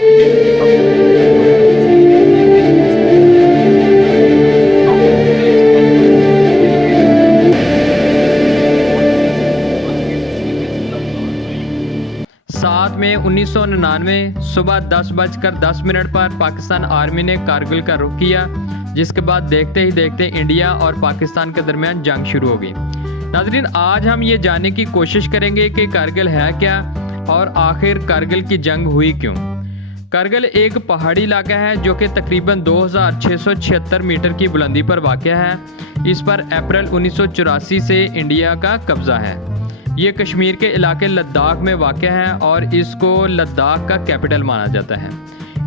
सात मई 1999 सुबह 10:10 पर पाकिस्तान आर्मी ने कारगिल का रुख किया, जिसके बाद देखते ही देखते इंडिया और पाकिस्तान के दरमियान जंग शुरू हो गई। नाज़रीन, आज हम ये जानने की कोशिश करेंगे कि कारगिल है क्या और आखिर कारगिल की जंग हुई क्यों। कारगिल एक पहाड़ी इलाका है जो कि तकरीबन 2676 मीटर की बुलंदी पर वाक़या है। इस पर अप्रैल 1984 से इंडिया का कब्ज़ा है। ये कश्मीर के इलाके लद्दाख में वाक़या है और इसको लद्दाख का कैपिटल माना जाता है।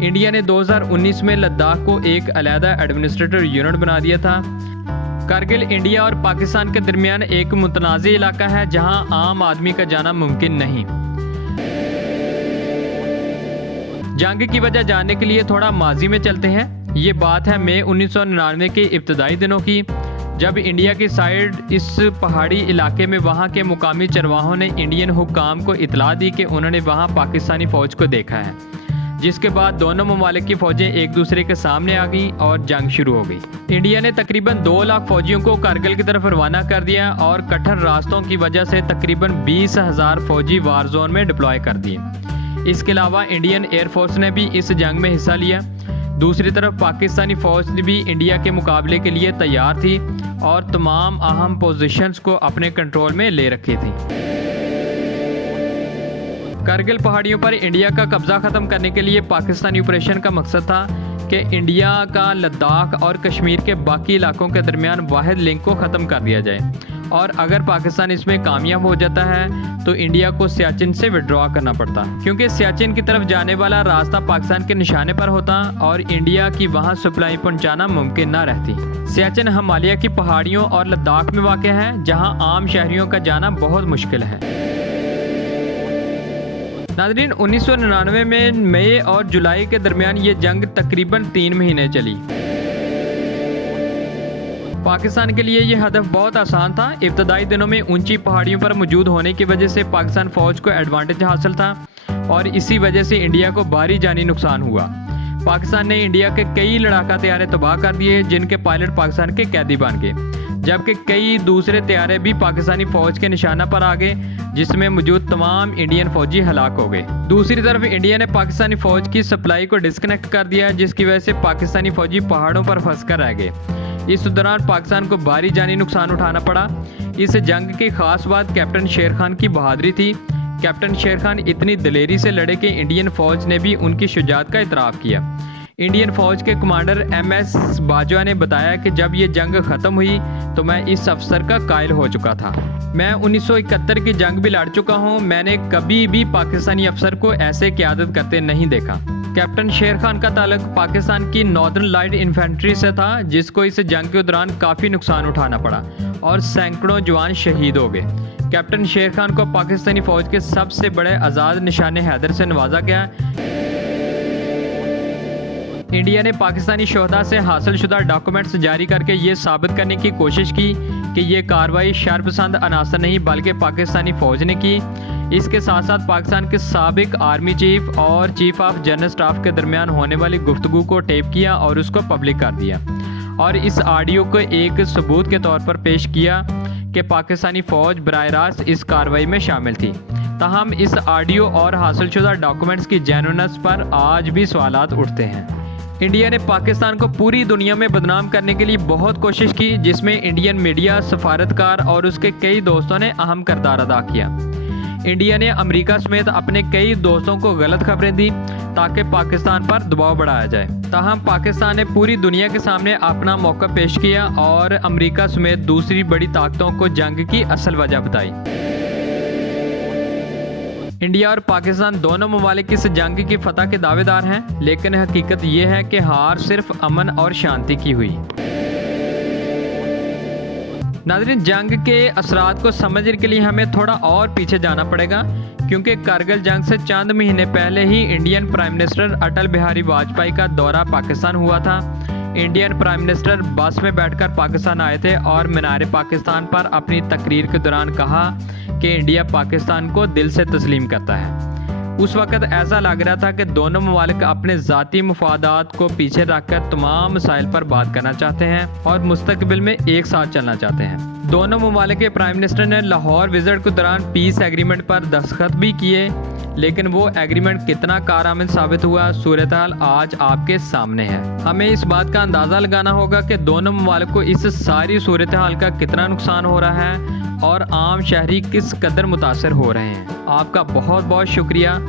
इंडिया ने 2019 में लद्दाख को एक अलहदा एडमिनिस्ट्रेटिव यूनिट बना दिया था। कारगिल इंडिया और पाकिस्तान के दरमियान एक मुतनाज़ इलाका है जहां आम आदमी का जाना मुमकिन नहीं। जंग की वजह जानने के लिए थोड़ा माजी में चलते हैं। ये बात है मई 1999 के इब्तदाई दिनों की, जब इंडिया की साइड इस पहाड़ी इलाके में वहाँ के मुकामी चरवाहों ने इंडियन हुक्काम को इतला दी कि उन्होंने वहाँ पाकिस्तानी फ़ौज को देखा है, जिसके बाद दोनों ममालिक की फ़ौजें एक दूसरे के सामने आ गई और जंग शुरू हो गई। इंडिया ने तकरीबन 2 लाख फ़ौजियों को कारगिल की तरफ रवाना कर दिया और कठिन रास्तों की वजह से तकरीबन 20,000 फ़ौजी वार जोन में डिप्लॉय कर दिए। इसके अलावा इंडियन एयरफोर्स ने भी इस जंग में हिस्सा लिया। दूसरी तरफ पाकिस्तानी फ़ौज भी इंडिया के मुकाबले के लिए तैयार थी और तमाम अहम पोजीशंस को अपने कंट्रोल में ले रखी थी। कारगिल पहाड़ियों पर इंडिया का कब्जा ख़त्म करने के लिए पाकिस्तानी ऑपरेशन का मकसद था कि इंडिया का लद्दाख और कश्मीर के बाकी इलाकों के दरमियान वाहिद लिंक को ख़त्म कर दिया जाए, और अगर पाकिस्तान इसमें कामयाब हो जाता है तो इंडिया को सियाचिन से विड्रॉ करना पड़ता, क्योंकि सियाचिन की तरफ जाने वाला रास्ता पाकिस्तान के निशाने पर होता और इंडिया की वहां सप्लाई पहुंचाना मुमकिन ना रहती। सियाचिन हिमालय की पहाड़ियों और लद्दाख में वाक़या है, जहां आम शहरियों का जाना बहुत मुश्किल है। नाज़रीन, 1999 में मई और जुलाई के दरमियान ये जंग तकरीबन 3 महीने चली। पाकिस्तान के लिए यह हदफ बहुत आसान था। इब्तदाई दिनों में ऊंची पहाड़ियों पर मौजूद होने की वजह से पाकिस्तान फ़ौज को एडवांटेज हासिल था और इसी वजह से इंडिया को भारी जानी नुकसान हुआ। पाकिस्तान ने इंडिया के कई लड़ाका तैयारे तबाह कर दिए, जिनके पायलट पाकिस्तान के कैदी बन गए, जबकि कई दूसरे तैयारे भी पाकिस्तानी फ़ौज के निशाना पर आ गए, जिसमें मौजूद तमाम इंडियन फ़ौजी हलाक हो गए। दूसरी तरफ इंडिया ने पाकिस्तानी फ़ौज की सप्लाई को डिस्कनेक्ट कर दिया, जिसकी वजह से पाकिस्तानी फ़ौजी पहाड़ों पर फंस कर रह गए। इस दौरान पाकिस्तान को भारी जानी नुकसान उठाना पड़ा। इस जंग की खास बात कैप्टन शेर खान की बहादुरी थी। कैप्टन शेर खान इतनी दलेरी से लड़े कि इंडियन फ़ौज ने भी उनकी शुजाअत का इतराफ़ किया। इंडियन फ़ौज के कमांडर MS बाजवा ने बताया कि जब ये जंग ख़त्म हुई तो मैं इस अफसर का कायल हो चुका था। मैं 1971 की जंग भी लड़ चुका हूँ। मैंने कभी भी पाकिस्तानी अफसर को ऐसे क़यादत करते नहीं देखा। कैप्टन शेर खान का ताल्लुक पाकिस्तान की नॉर्दर्न लाइट इन्फेंट्री से था, जिसको इस जंग के दौरान काफ़ी नुकसान उठाना पड़ा और सैकड़ों जवान शहीद हो गए। कैप्टन शेर खान को पाकिस्तानी फ़ौज के सबसे बड़े आज़ाद निशाने हैदर से नवाजा गया। इंडिया ने पाकिस्तानी शोहदा से हासिल शुदा डॉक्यूमेंट्स जारी करके ये साबित करने की कोशिश की कि ये कार्रवाई शरपसंद अनासर नहीं बल्कि पाकिस्तानी फ़ौज ने की। इसके साथ साथ पाकिस्तान के साबिक आर्मी चीफ और चीफ ऑफ जनरल स्टाफ के दरमियान होने वाली गुफ्तगू को टेप किया और उसको पब्लिक कर दिया और इस ऑडियो को एक सबूत के तौर पर पेश किया कि पाकिस्तानी फ़ौज बराह रास्त इस कार्रवाई में शामिल थी। ताहम इस ऑडियो और हासिल शुदा डॉक्यूमेंट्स की जेन्युइननेस पर आज भी सवालात उठते हैं। इंडिया ने पाकिस्तान को पूरी दुनिया में बदनाम करने के लिए बहुत कोशिश की, जिसमें इंडियन मीडिया, सफारतकार और उसके कई दोस्तों ने अहम किरदार अदा किया। इंडिया ने अमेरिका समेत अपने कई दोस्तों को गलत खबरें दी ताकि पाकिस्तान पर दबाव बढ़ाया जाए। ताहम पाकिस्तान ने पूरी दुनिया के सामने अपना मौका पेश किया और अमेरिका समेत दूसरी बड़ी ताकतों को जंग की असल वजह बताई। इंडिया और पाकिस्तान दोनों ममालिक इस जंग की फतह के दावेदार हैं, लेकिन हकीकत ये है कि हार सिर्फ अमन और शांति की हुई। नाज़रीन, जंग के असरात को समझने के लिए हमें थोड़ा और पीछे जाना पड़ेगा, क्योंकि कारगिल जंग से चंद महीने पहले ही Indian prime minister Atal Bihari Vajpayee का दौरा पाकिस्तान हुआ था। इंडियन प्राइम मिनिस्टर बस में बैठकर पाकिस्तान आए थे और मीनार पाकिस्तान पर अपनी तकरीर के दौरान कहा कि इंडिया पाकिस्तान को दिल से तस्लीम करता है। उस वक्त ऐसा लग रहा था कि दोनों ममालिक अपने ज़ाती मफादात को पीछे रखकर तमाम मसाइल पर बात करना चाहते हैं और मुस्तकबिल में एक साथ चलना चाहते हैं। दोनों ममालिक के प्राइम मिनिस्टर ने लाहौर विजिट के दौरान पीस एग्रीमेंट पर दस्तखत भी किए, लेकिन वो एग्रीमेंट कितना कारआमद साबित हुआ, सूरत हाल आज आपके सामने है। हमें इस बात का अंदाज़ा लगाना होगा कि दोनों ममालिक को इस सारी सूरत हाल का कितना नुकसान हो रहा है और आम शहरी किस कदर मुतासर हो रहे हैं। आपका बहुत बहुत शुक्रिया।